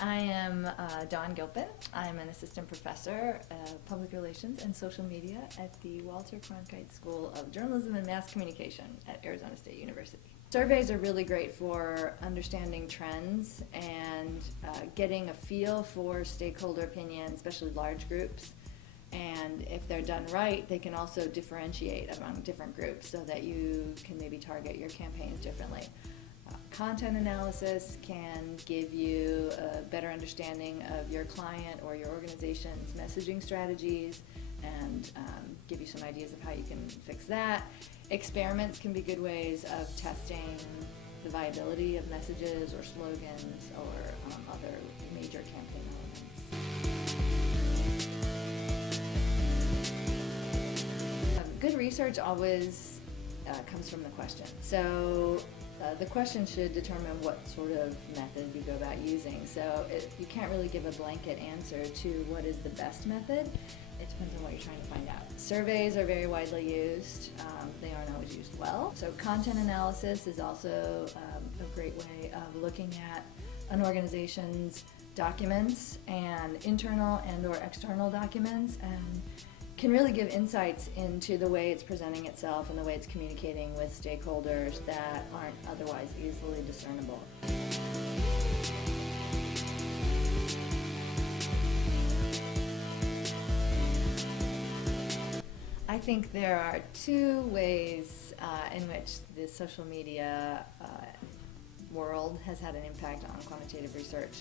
I am Dawn Gilpin. I'm an assistant professor of public relations and social media at the Walter Cronkite School of Journalism and Mass Communication at Arizona State University. Surveys are really great for understanding trends and getting a feel for stakeholder opinion, especially large groups. And if they're done right, they can also differentiate among different groups so that you can maybe target your campaigns differently. Content analysis can give you a better understanding of your client or your organization's messaging strategies and give you some ideas of how you can fix that. Experiments can be good ways of testing the viability of messages or slogans or other major campaign elements. Good research always comes from the question. So the question should determine what sort of method you go about using. So you can't really give a blanket answer to what is the best method. It depends on what you're trying to find out. Surveys are very widely used. They aren't always used well. So content analysis is also a great way of looking at an organization's documents and internal and or external documents, and can really give insights into the way it's presenting itself and the way it's communicating with stakeholders that aren't otherwise easily discernible. I think there are two ways in which the social media world has had an impact on quantitative research.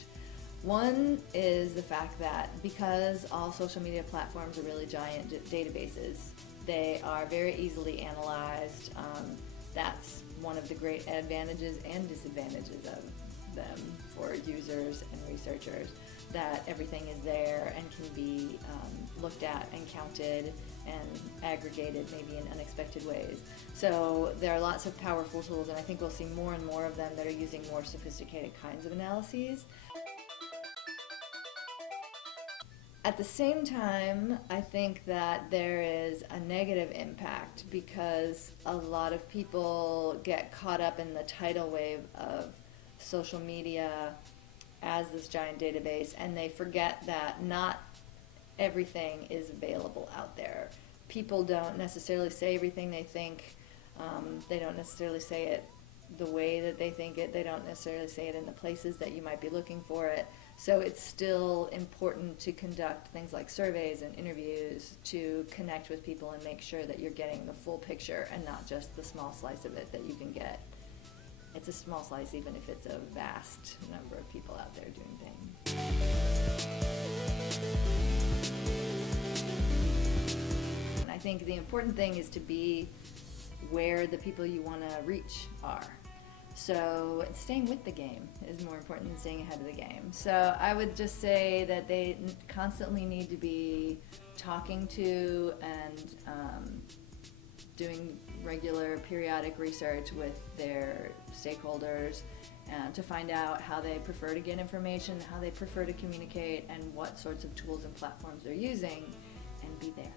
One is the fact that because all social media platforms are really giant databases, they are very easily analyzed. That's one of the great advantages and disadvantages of them for users and researchers, that everything is there and can be looked at and counted and aggregated maybe in unexpected ways. So there are lots of powerful tools, and I think we'll see more and more of them that are using more sophisticated kinds of analyses. At the same time, I think that there is a negative impact because a lot of people get caught up in the tidal wave of social media as this giant database, and they forget that not everything is available out there. People don't necessarily say everything they think. They don't necessarily say it the way that they think it. They don't necessarily say it in the places that you might be looking for it. So it's still important to conduct things like surveys and interviews to connect with people and make sure that you're getting the full picture and not just the small slice of it that you can get. It's a small slice even if it's a vast number of people out there doing things. And I think the important thing is to be where the people you want to reach are. So staying with the game is more important than staying ahead of the game. So I would just say that they constantly need to be talking to and doing regular periodic research with their stakeholders to find out how they prefer to get information, how they prefer to communicate, and what sorts of tools and platforms they're using, and be there.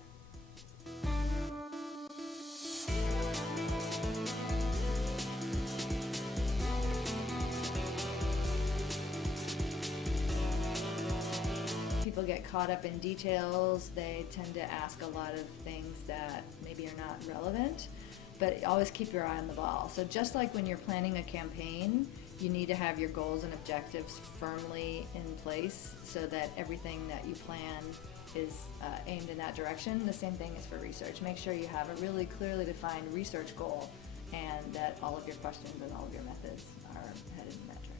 People get caught up in details. They tend to ask a lot of things that maybe are not relevant, but always keep your eye on the ball. So just like when you're planning a campaign, you need to have your goals and objectives firmly in place so that everything that you plan is aimed in that direction. The same thing is for research. Make sure you have a really clearly defined research goal and that all of your questions and all of your methods are headed in that direction.